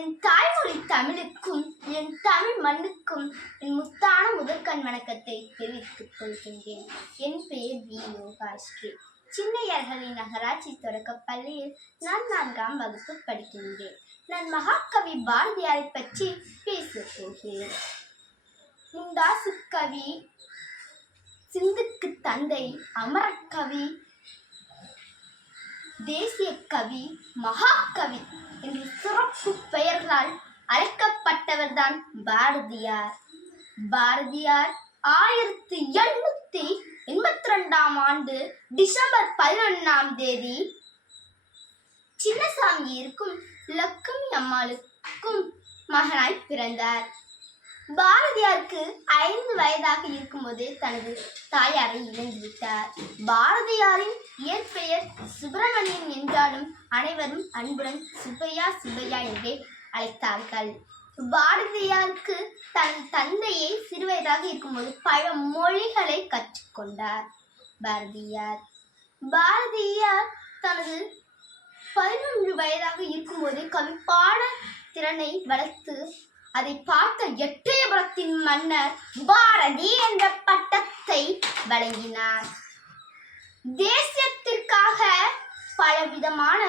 என் தாய்மொழி தமிழுக்கும் என் தமிழ் மண்ணுக்கும் என் முத்தான முதற்கண் வணக்கத்தை தெரிவித்துக் கொள்கின்றேன். என் பெயர் வி. யோகாஸ்ரீ. சின்னையர்களின் நகராட்சி தொடக்கப் பள்ளியில் நான் நான்காம் வகுப்பு படிக்கின்றேன். நான் மகாகவி பாரதியாரை பற்றி பேசப் போகிறேன். முண்டாசு கவி சிந்துக்கு தந்தை அமரக்கவி தேசிய கவி மகாகவி என்று சிறப்பு பெயர்களால் அழைக்கப்பட்டவர்தான் பாரதியார். பாரதியார் ஆயிரத்தி எண்ணூத்தி எண்பத்தி ரெண்டாம் ஆண்டு டிசம்பர் பதினொன்றாம் தேதி சின்னசாமி இருக்கும் லக்குமி அம்மாளுக்கும் மகனாய் பிறந்தார். பாரதியாருக்கு ஐந்து வயதாக இருக்கும்போது தனது தாயாரை இழந்துவிட்டார். பாரதியாரின் இயற்பெயர் சுப்பிரமணியன் என்றாலும் அனைவரும் அன்புடன் சுப்பையா சுப்பையா என்றே அழைத்தார்கள். பாரதியாருக்கு தன் தந்தையை சிறுவயதாக இருக்கும்போது பல மொழிகளை கற்றுக்கொண்டார். பாரதியார். பாரதியார் தனது பதினொன்று வயதாக இருக்கும்போது கவி பாட திறனை வளர்த்து அதை பார்த்த எட்டயபுரத்தின் மன்னர் பாரதி என்ற பட்டத்தை வழங்கினார். தேசியத்திற்காக பலவிதமான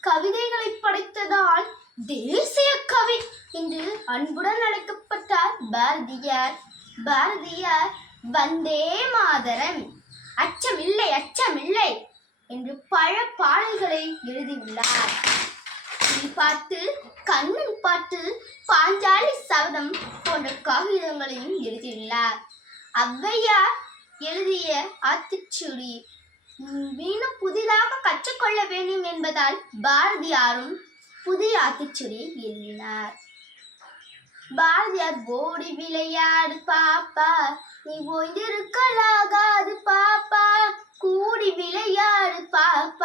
கவிதைகளை படைத்ததால் தேசிய கவி என்று அன்புடன் அழைக்கப்பட்டார். பாரதியார் பாரதியார் வந்தே மாதரன் அச்சமில்லை அச்சமில்லை என்று பல பாடல்களை எழுதியுள்ளார். பாட்டு கண்ணன் பாட்டு பாஞ்சாலி சபதம் போன்ற காகிதங்களையும் எழுதியுள்ளார். ஔவையார் எழுதிய ஆத்திச்சூடி மீண்டும் புதிதாக கற்றுக்கொள்ள வேண்டும் என்பதால் பாரதியாரும் புதிய ஆத்திச்சூடியை எழுதினார். பாரதியார் ஓடி விளையாடு பாப்பா நீ ஓய்ந்திருக்கலாகாது பாப்பா கூடி விளையாடு பாப்பா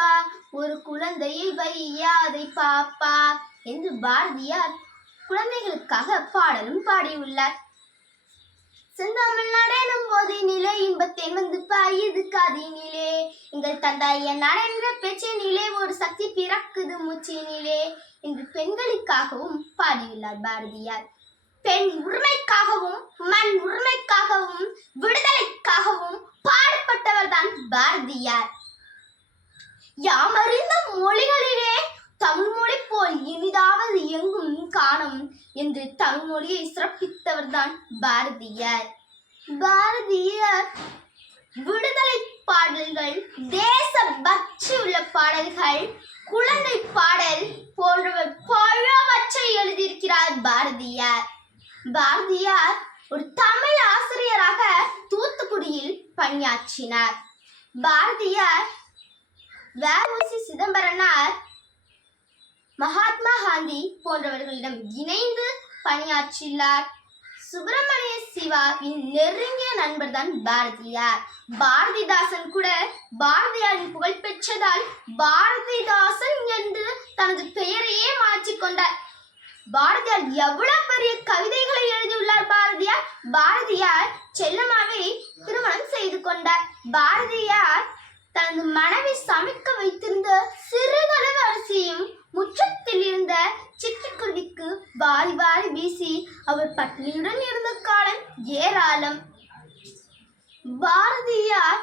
குழந்தையை வையாதை பாப்பா என்று பாரதியார் குழந்தைகளுக்காக பாடலும் பாடியுள்ளார். செந்தமிழ் நடனும் போதை நிலை இன்பத்தை வந்து பாயுது காதினிலே. எங்கள் தந்தாய நடன்ற பேச்சினிலே ஒரு சக்தி பிறக்குது மூச்சினிலே என்று பெண்களுக்காகவும் பாடியுள்ளார் பாரதியார். பெண் உரிமைக்காகவும் மண் உரிமைக்காகவும் விடுதலைக்காகவும் பாடுபட்டவர்தான் பாரதியார். யாமறிந்த மொழிகளிலே தமிழ்மொழி போல் இனிதாவது எங்கும் காணும் என்று தமிழ்மொழியை சிறப்பித்தவர் சிறப்பித்தவர்தான் பாரதியார். பாரதியார் விடுதலை பாடல்கள் தேச பக்தி உள்ள பாடல்கள் குழந்தை பாடல் போன்றவை பலவற்றை எழுதியிருக்கிறார் பாரதியார். பாரதியார் ஒரு தமிழ் ஆசிரியராக தூத்துக்குடியில் பணியாற்றினார். பாரதியார் வஉசி சிதம்பரனார் மகாத்மா காந்தி போன்றவர்களிடம் இணைந்து பணியாற்றியுள்ளார். சுப்பிரமணிய சிவாவின் நெருங்கிய நண்பர் தான் பாரதியார். பாரதிதாசன் கூட பாரதியாரின் புகழ் பெற்றதால் பாரதிதாசன் என்று தனது பெயரையே மாற்றிக்கொண்டார் பாரதியார் எவ்வளவு பெரிய கவிதைகளை எழுதியுள்ளார் பாரதியார்? பாரதியார் செல்லமாவை திருமணம் செய்து கொண்டார். பாரதியார் தனது மனைவி சமைக்க வைத்திருந்த சிறுகளவு அரிசியும் முற்றத்தில் இருந்த சிட்டுக்குருவிக்கு வாரி வாரி வீசி அவர் பட்னியுடன் இருந்த காலம் ஏராளம். பாரதியார்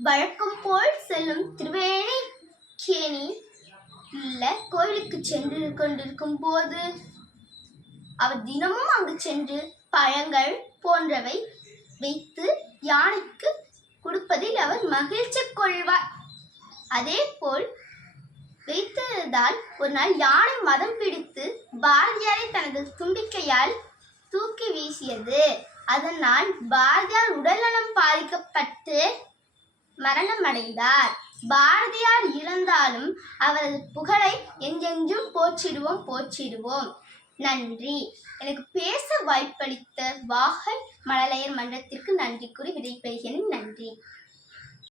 வழக்கம் போல் செல்லும் திருவேணி கேணி உள்ள கோயிலுக்கு சென்று கொண்டிருக்கும் போது அவர் தினமும் அங்கு சென்று பழங்கள் போன்றவை வைத்து யானைக்கு கொடுப்பதில் அவர் மகிழ்ச்சி கொள்வார். அதே போல் வைத்ததால் ஒரு நாள் யானை மதம் பிடித்து பாரதியாரை தனது தும்பிக்கையால் தூக்கி வீசியது. அதனால் பாரதியார் உடல்நலம் பாதிக்கப்பட்டு மரணமடைந்தார். பாரதியார் இறந்தாலும் அவரது புகழை எங்கெங்கும் போற்றிடுவோம் போற்றிடுவோம். நன்றி. எனக்கு பேச வாய்ப்பளித்த வாகை மழலையர் மன்றத்திற்கு நன்றி கூறி விடைபெறுகிறேன். நன்றி.